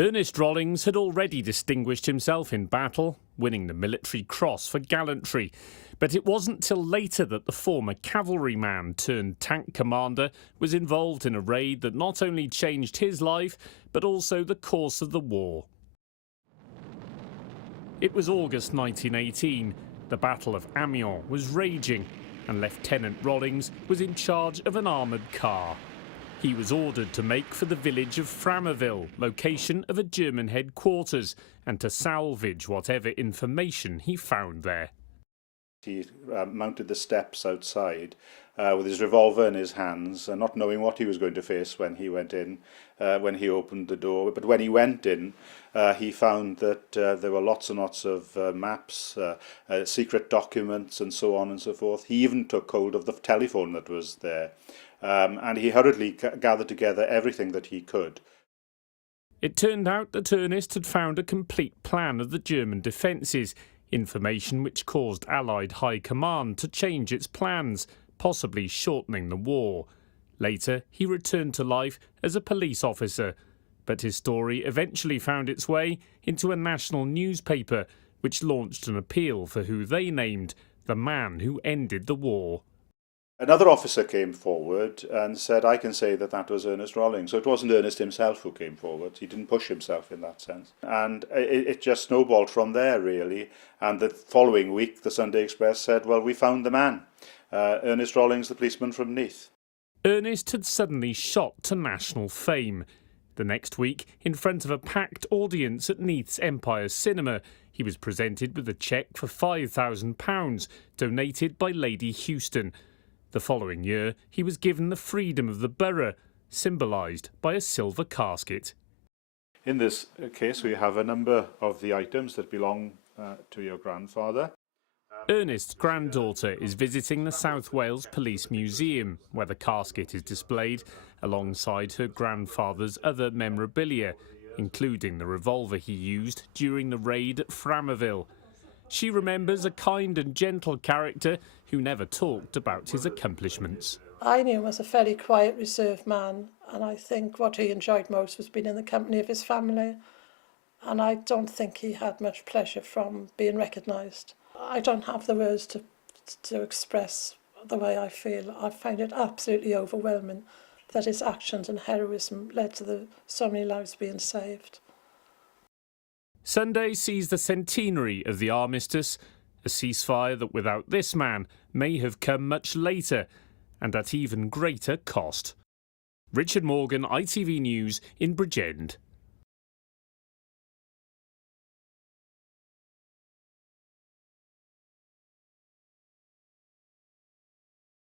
Ernest Rollings had already distinguished himself in battle, winning the Military Cross for gallantry. But it wasn't till later that the former cavalryman turned tank commander was involved in a raid that not only changed his life, but also the course of the war. It was August 1918. The Battle of Amiens was raging, and Lieutenant Rollings was in charge of an armoured car. He was ordered to make for the village of Framerville, location of a German headquarters, and to salvage whatever information he found there. He mounted the steps outside with his revolver in his hands, not knowing what he was going to face when he went in, when he opened the door. But when he went in, he found that there were lots and lots of maps, secret documents and so on and so forth. He even took hold of the telephone that was there, and he hurriedly gathered together everything that he could. It turned out that Ernest had found a complete plan of the German defences, information which caused Allied High Command to change its plans, possibly shortening the war. Later, he returned to life as a police officer, but his story eventually found its way into a national newspaper, which launched an appeal for who they named the man who ended the war. Another officer came forward and said, I can say that that was Ernest Rollings. So it wasn't Ernest himself who came forward. He didn't push himself in that sense. And it just snowballed from there, really. And the following week, the Sunday Express said, well, we found the man, Ernest Rollings, the policeman from Neath. Ernest had suddenly shot to national fame. The next week, in front of a packed audience at Neath's Empire Cinema, he was presented with a cheque for £5,000, donated by Lady Houston. The following year, he was given the freedom of the borough, symbolised by a silver casket. In this case, we have a number of the items that belong to your grandfather. Ernest's granddaughter is visiting the South Wales Police Museum, where the casket is displayed alongside her grandfather's other memorabilia, including the revolver he used during the raid at Framerville. She remembers a kind and gentle character who never talked about his accomplishments. I knew him as a fairly quiet, reserved man, and I think what he enjoyed most was being in the company of his family, and I don't think he had much pleasure from being recognised. I don't have the words to express the way I feel. I find it absolutely overwhelming that his actions and heroism led to so many lives being saved. Sunday sees the centenary of the armistice, a ceasefire that without this man may have come much later and at even greater cost. Richard Morgan, ITV News in Bridgend.